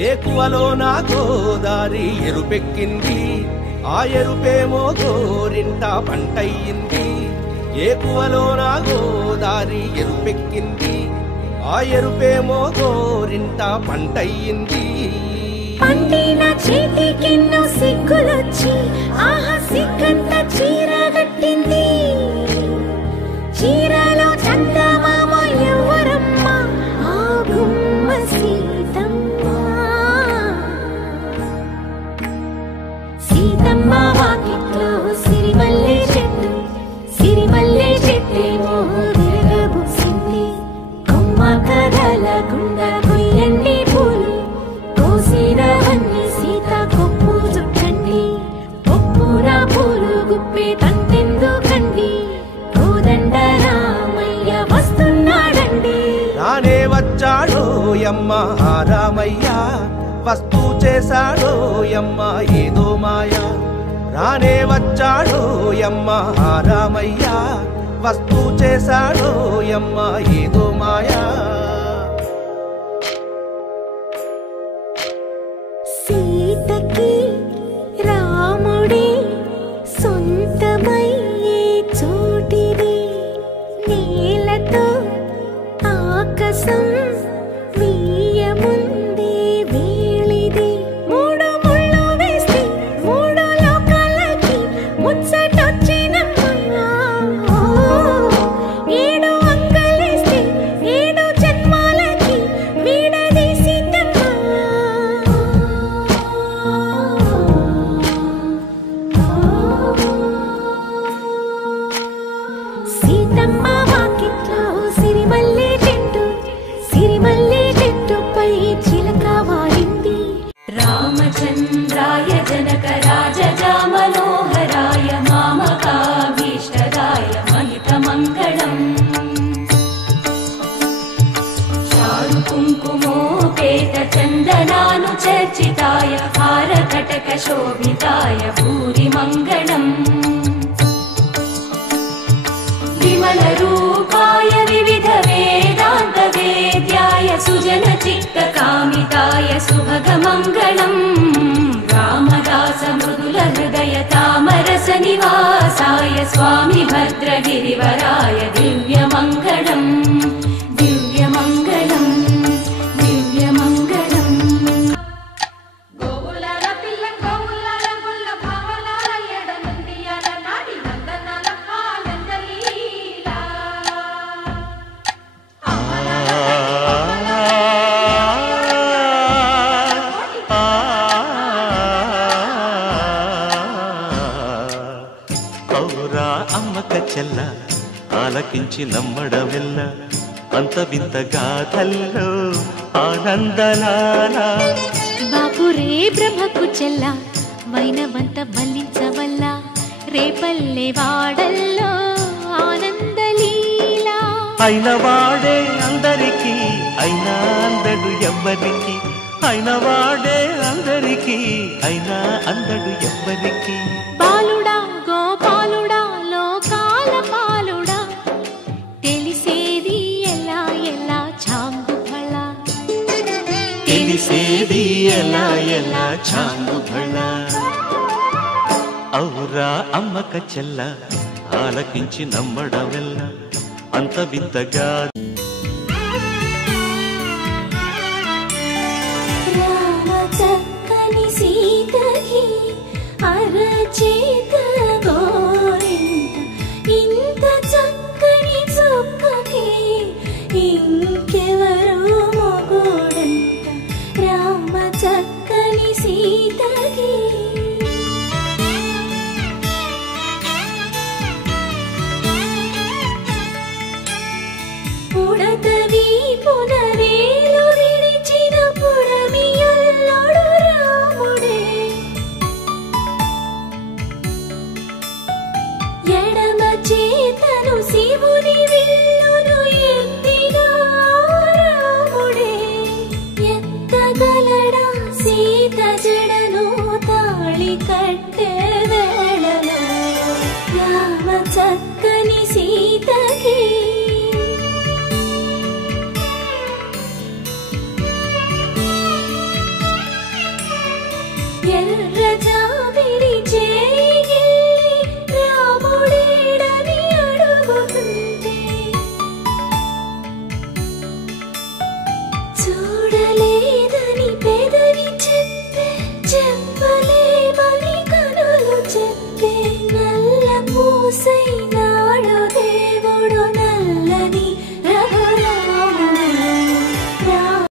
ఏకువలో నా గోదారి ఎరుపెక్కింది, ఆ ఎరుపేమో గోరింట పంటయ్యింది. ఏకువలో నా గోదారి ఎరుపెక్కింది, ఆ ఎరుపేమో గోరింట పంటయ్యింది. పండిన చేతికెన్నో సిగ్గులొచ్చి ఆహా సిగ్గంత చీర కట్టింది. చీరలో చందమామ ఎవరమ్మ, ఆ గుమ్మ సీతమ్మ. సీతమ్మ వాకిట్లో సిరిమల్లె చెట్టు, సిరిమల్లె చెట్టేమో విరగబూసింది. కొమ్మ కదలకుండా కొయ్యండి పూలు, కోసినవన్నీ సీత కొప్పు చుట్టండి. కొప్పున పూలు గుప్పే తంతెందుకండి, కోదండ రామయ్య వస్తున్నాడండి. రానే వచ్చాడో యమ్మ ఆ రామయ్య, వస్తూ చేశాడో యమ్మ ఏదో మాయ. రానే వచ్చాడో యమ్మ ఆ రామయ్య, వస్తూ చేశాడో యమ్మ ఏదో మాయా. సీతకి రాముడే సొంతమయ్యే చోటిది, నేలతో ఆకాశం వీయముందే వేళిది. మూడు ముళ్ళు వేస్తే మూడు లోకాలకి ముచ్చటొచ్చినమ్మా. ఏడు అంగలేస్తే ఏడు జన్మాలకి వీడదీసిద్దమ్మా. సీతమ్మ వాకిట్లో సిరిమల్లె చెట్టు, సిరిమల్లె చెట్టుపై చిలక వాలింది. రామచంద్రాయ జనక రాజజా మనోహరాయ మామకాభీష్టదాయ మహితమంగళం. చారు కుంకుమోపేత చందనానుచర్చితాయ హారకటక శోభితాయ భూరి మంగళం. విమల రూపాయ వివిధ వేదాంత వేద్యాయ సుజన చిత్త కామితాయ సుభగ మంగళం. రామదాస మృదుల హృదయ తామరస నివాసాయ స్వామి భద్రగిరివరాయ దివ్య మంగళం. దివ్య మంగళం, దివ్య మంగళం. గోవులాల పిల్ల గోవులాల గుల్ల భావలాల ఎడనందియాల నాడి నందనాల కాలందలీలా. ఔరా అమ్మక చెల్ల ఆలకించి నమ్మడమెల్ల, అంత వింత గాథల్లో ఆనందలాల. బాపురే బ్రహ్మకు చెల్ల మైనవంత మల్లించవల్ల, రేపల్లె వాడల్లో ఆనందలీలా. అయిన వాడే అందరికీ అయినా అందడు ఎవ్వరికి, అయిన వాడే అందరికీ అయినా అందడు ఎవ్వరికి. బాలుడా గోపాలుడా లోకాల పాలుడా, తెలిసేది ఎలా ఎలా చాంగు ఫళ. తెలిసేది ఎలా ఎలా చాంగు భళ. ఔరా అమ్మక చెల్ల ఆలకించి నమ్మడమెల్ల, అంత వింతగా. రామ చక్కని సీతకి అరచేత గోరింట, ఇంత చక్కని చుక్కకి ఇంకెవరు మొగుడంట. రామ చక్కని సీతకి ఉడత వీపున వేలు విడిచిన పుడమియల్లోడు రాముడే. ఎడమ చేతను శివుని విల్లును ఎత్తిన రాముడే. ఎత్తగలడా సీత జడను తాళ చూడలేదని పెదవి చెప్పే చెప్పలేమని కనులు చెప్పే నల్ల పూసై